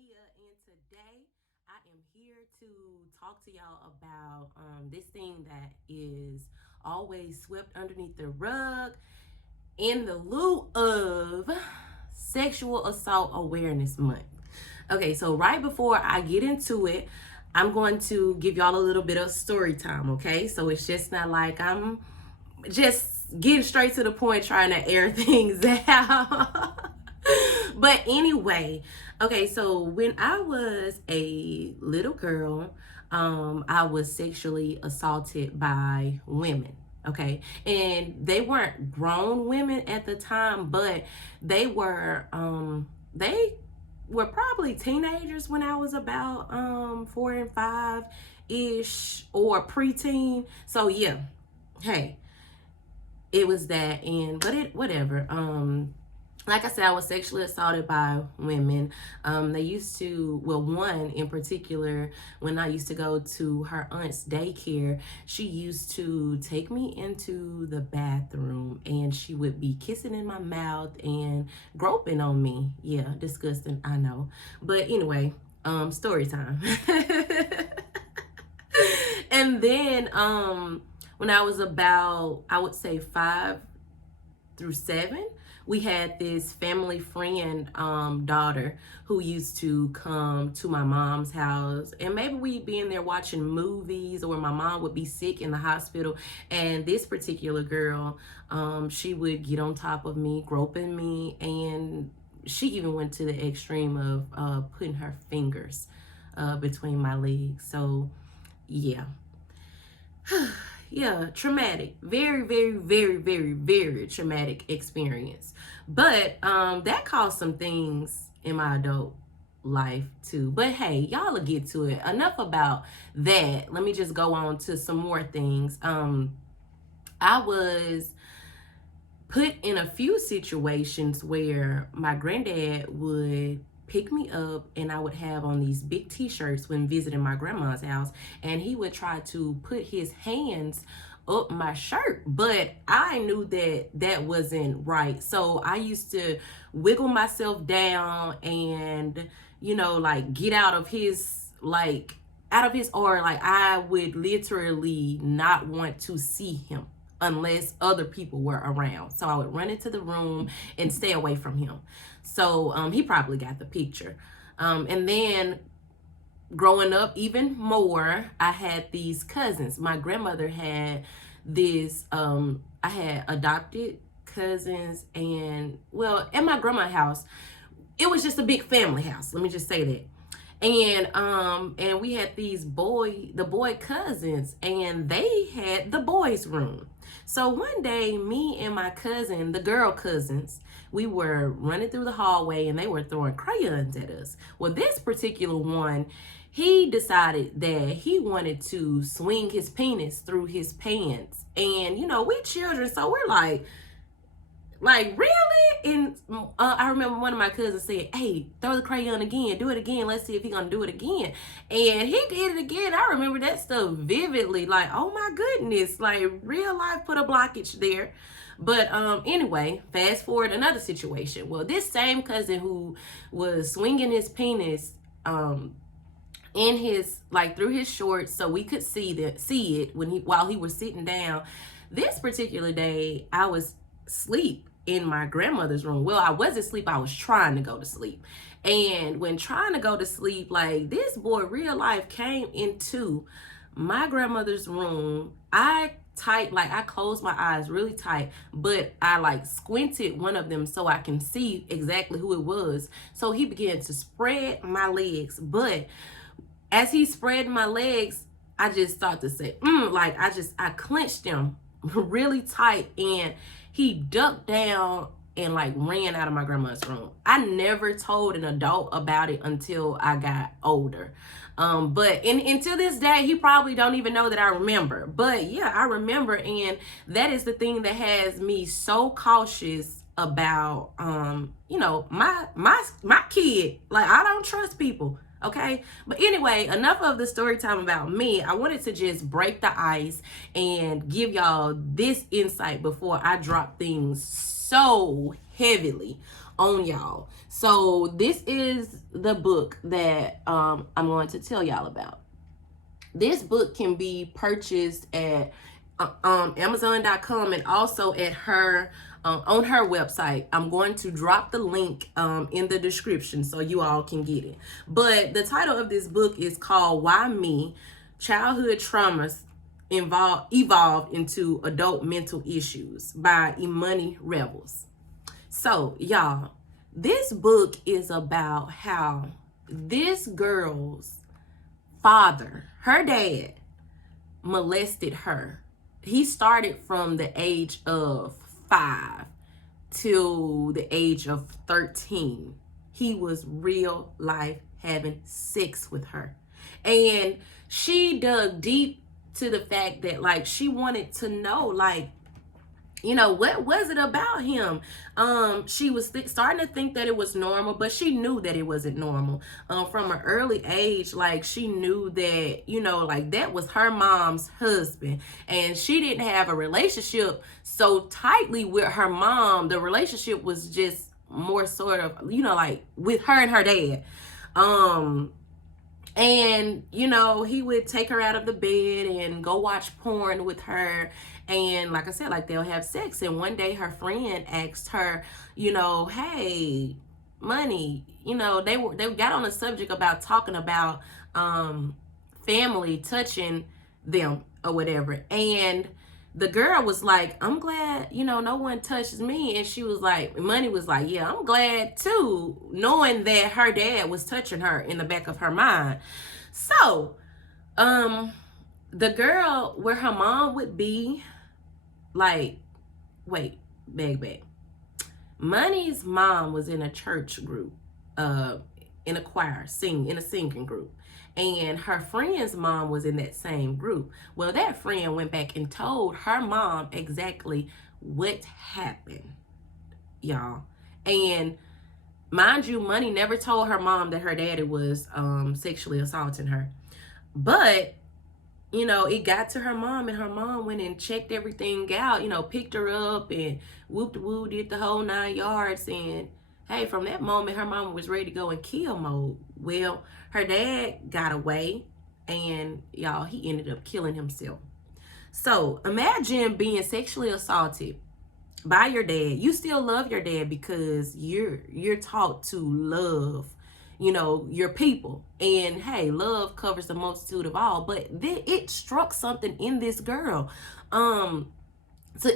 Mia, and today I am here to talk to y'all about this thing that is always swept underneath the rug in the lieu of Sexual Assault Awareness Month. Okay, so right before I get into it, I'm going to give y'all a little bit of story time, okay? So it's just not like I'm just getting straight to the point trying to air things out. But anyway, okay, so when I was a little girl, I was sexually assaulted by women. Okay, and they weren't grown women at the time, but they were probably teenagers when I was about 4 and 5 ish, or preteen. So yeah, hey, it was that. And but it whatever. Like I said, I was sexually assaulted by women. They used to, well, one in particular, when I used to go to her aunt's daycare, she used to take me into the bathroom and she would be kissing in my mouth and groping on me. Yeah, disgusting, I know. But anyway, story time. And then when I was about, I would say 5 through 7, we had this family friend daughter who used to come to my mom's house, and maybe we'd be in there watching movies, or my mom would be sick in the hospital, and this particular girl, she would get on top of me, groping me, and she even went to the extreme of putting her fingers between my legs. So yeah. Yeah, traumatic. Very, very, very, very, very traumatic experience. But that caused some things in my adult life too. But hey, y'all will get to it. Enough about that. Let me just go on to some more things. I was put in a few situations where my granddad would pick me up, and I would have on these big t-shirts when visiting my grandma's house, and he would try to put his hands up my shirt, but I knew that that wasn't right. So I used to wiggle myself down and, like, get out of his, or like I would literally not want to see him unless other people were around. So I would run into the room and stay away from him. So he probably got the picture. And then growing up even more, I had these cousins. My grandmother had this, I had adopted cousins, and well, at my grandma's house, it was just a big family house. Let me just say that. And we had the boy cousins, and they had the boys' room. So one day, me and my cousin, the girl cousins, we were running through the hallway, and they were throwing crayons at us. Well, this particular one, he decided that he wanted to swing his penis through his pants. And, we children, so we're like, really? And I remember one of my cousins said, hey, throw the crayon again. Do it again. Let's see if he's going to do it again. And he did it again. I remember that stuff vividly. Like, oh my goodness. Like, real life put a blockage there. But anyway, fast forward another situation. Well, this same cousin who was swinging his penis in his, like, through his shorts so we could see it while he was sitting down. This particular day, I was asleep in my grandmother's room. Well, I wasn't asleep, I was trying to go to sleep. And when trying to go to sleep, like, this boy real life came into my grandmother's room. I closed my eyes really tight, but I like squinted one of them so I can see exactly who it was. So he began to spread my legs, but as he spread my legs, I just started to say, I clenched them really tight, and he ducked down and like ran out of my grandma's room. I never told an adult about it until I got older. But until this day, he probably don't even know that I remember. But yeah, I remember, and that is the thing that has me so cautious about my kid. Like, I don't trust people. Okay, but anyway, enough of the story time about me. I wanted to just break the ice and give y'all this insight before I drop things so heavily on y'all. So this is the book that I'm going to tell y'all about. This book can be purchased at Amazon.com and also at her on her website. I'm going to drop the link in the description so you all can get it. But the title of this book is called Why Me? Childhood Traumas Evolved into Adult Mental Issues by Imani Rebels. So, y'all, this book is about how this girl's father, her dad, molested her. He started from the age of 5 till the age of 13. He was real life having sex with her. And she dug deep to the fact that, like, she wanted to know, like, you know, what was it about him? She was starting to think that it was normal, but she knew that it wasn't normal. From an early age, like, she knew that, you know, like, that was her mom's husband, and she didn't have a relationship so tightly with her mom. The relationship was just more sort of, you know, like, with her and her dad. And, you know, he would take her out of the bed and go watch porn with her. And like I said, like, they'll have sex. And one day her friend asked her, you know, hey, Money, you know, they got on a subject about talking about family touching them or whatever. And the girl was like, I'm glad, you know, no one touches me. And she was like, Money was like, yeah, I'm glad too, knowing that her dad was touching her in the back of her mind. So, the girl, where her mom would be, like, wait, back. Money's mom was in a church group, in a choir, in a singing group. And her friend's mom was in that same group. Well, that friend went back and told her mom exactly what happened, y'all. And mind you, Money never told her mom that her daddy was sexually assaulting her. But, you know, it got to her mom, and her mom went and checked everything out, you know, picked her up and whoop-de-woo, did the whole 9 yards. And hey, from that moment, her mama was ready to go in kill mode. Well, her dad got away, and y'all, he ended up killing himself. So imagine being sexually assaulted by your dad. You still love your dad because you're taught to love, you know, your people. And hey, love covers the multitude of all. But it struck something in this girl, to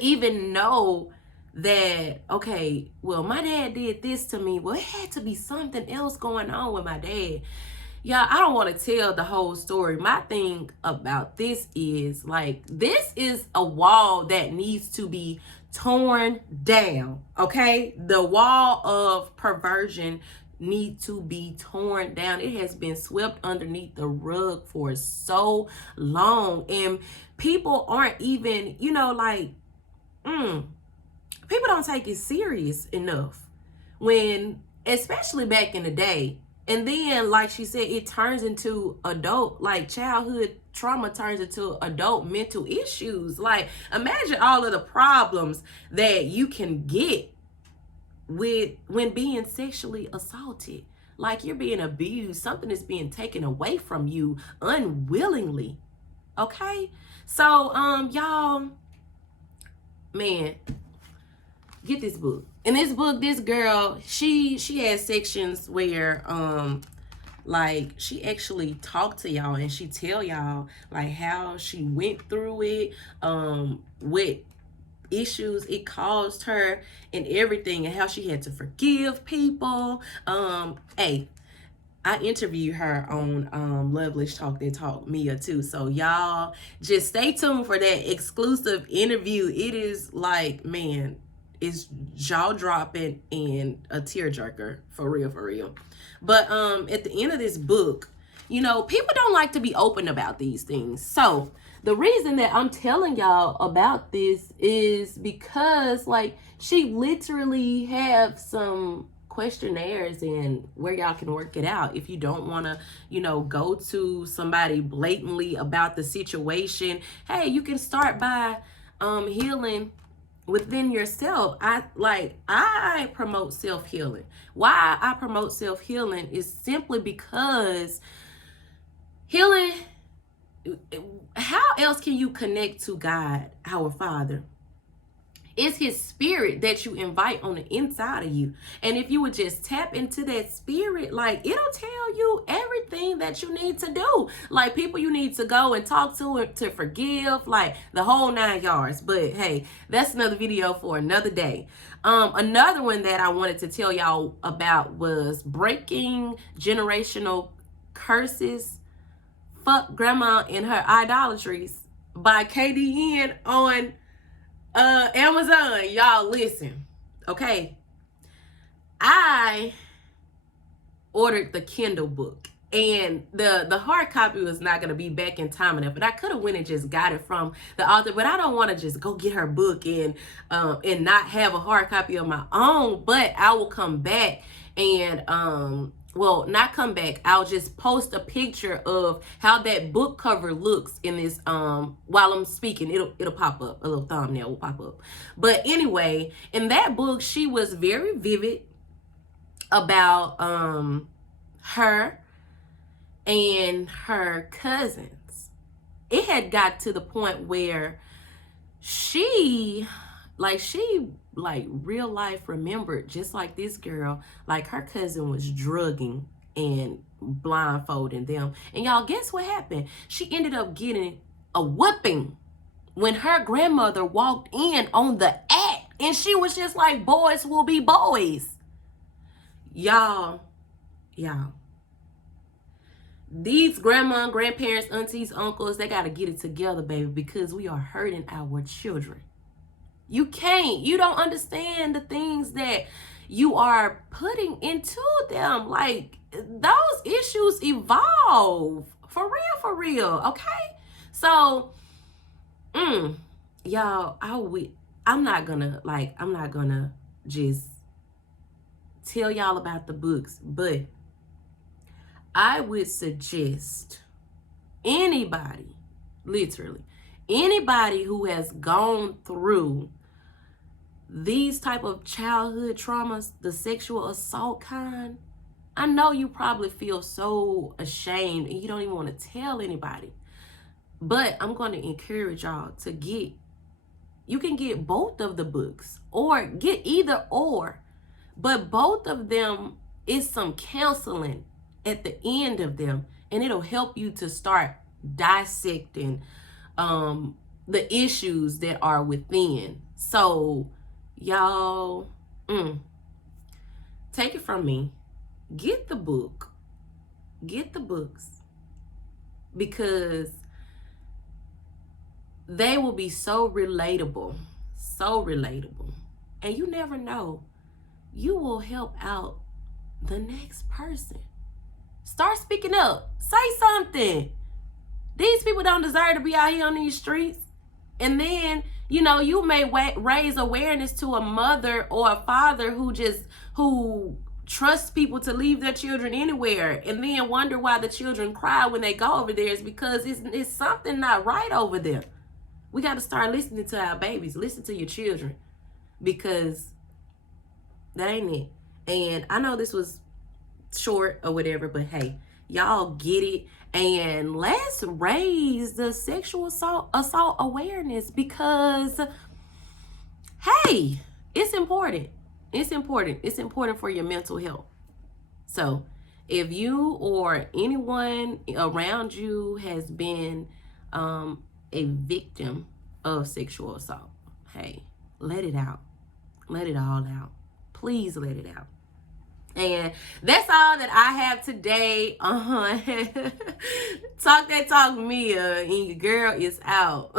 even know that, okay, well, my dad did this to me. Well, it had to be something else going on with my dad. Yeah, I don't want to tell the whole story. My thing about this is, like, this is a wall that needs to be torn down, okay? The wall of perversion needs to be torn down. It has been swept underneath the rug for so long, and people aren't even, you know, like, people don't take it serious enough, when, especially back in the day. And then, like she said, it turns into adult, like, childhood trauma turns into adult mental issues. Like, imagine all of the problems that you can get with when being sexually assaulted. Like, you're being abused, something is being taken away from you unwillingly. Okay? So, y'all, man, get this book. In this book, this girl, she has sections where like, she actually talked to y'all, and she tell y'all, like, how she went through it, what issues it caused her and everything, and how she had to forgive people. Hey, I interviewed her on Lovelish Talk That Talk Mia too. So y'all just stay tuned for that exclusive interview. It is like, man, it's jaw-dropping and a tearjerker, for real. But at the end of this book, you know, people don't like to be open about these things. So the reason that I'm telling y'all about this is because, like, she literally have some questionnaires and where y'all can work it out if you don't want to, you know, go to somebody blatantly about the situation. Hey, you can start by healing within yourself. I promote self-healing. Why I promote self-healing is simply because healing, how else can you connect to God, our Father? It's his spirit that you invite on the inside of you. And if you would just tap into that spirit, like, it'll tell you everything that you need to do. Like, people you need to go and talk to and to forgive, like the whole 9 yards. But hey, that's another video for another day. Another one that I wanted to tell y'all about was Breaking Generational Curses, Fuck Grandma and Her Ideologies by KDN on Amazon. Y'all listen, okay? I ordered the Kindle book, and the hard copy was not gonna be back in time enough, but I could have went and just got it from the author. But I don't want to just go get her book and not have a hard copy of my own. But I will come back and well, not come back, I'll just post a picture of how that book cover looks in this while I'm speaking. It'll pop up, a little thumbnail will pop up. But anyway, in that book, she was very vivid about her and her cousins. It had got to the point where she real life remembered, just like this girl, like her cousin was drugging and blindfolding them. And y'all, guess what happened? She ended up getting a whooping when her grandmother walked in on the act, and she was just like, boys will be boys. Y'all, these grandma, grandparents, aunties, uncles, they got to get it together, baby, because we are hurting our children. You don't understand the things that you are putting into them. Like, those issues evolve for real, okay? So, y'all, I'm not gonna just tell y'all about the books, but I would suggest anybody, literally, anybody who has gone through these type of childhood traumas, the sexual assault kind, I know you probably feel so ashamed and you don't even want to tell anybody. But I'm going to encourage y'all to you can get both of the books, or get either or. But both of them is some counseling at the end of them, and it'll help you to start dissecting the issues that are within. So y'all, take it from me, get the books, because they will be so relatable, and you never know, you will help out the next person. Start speaking up, say something. These people don't deserve to be out here on these streets. And then, you may raise awareness to a mother or a father who trusts people to leave their children anywhere, and then wonder why the children cry when they go over there. Is because it's something not right over there. We got to start listening to our babies. Listen to your children, because that ain't it. And I know this was short or whatever, but hey, y'all get it. And let's raise the sexual assault awareness, because hey, it's important. It's important for your mental health. So if you or anyone around you has been a victim of sexual assault, hey, let it out. Let it all out. Please let it out. And that's all that I have today. Talk that talk, Mia, and your girl is out.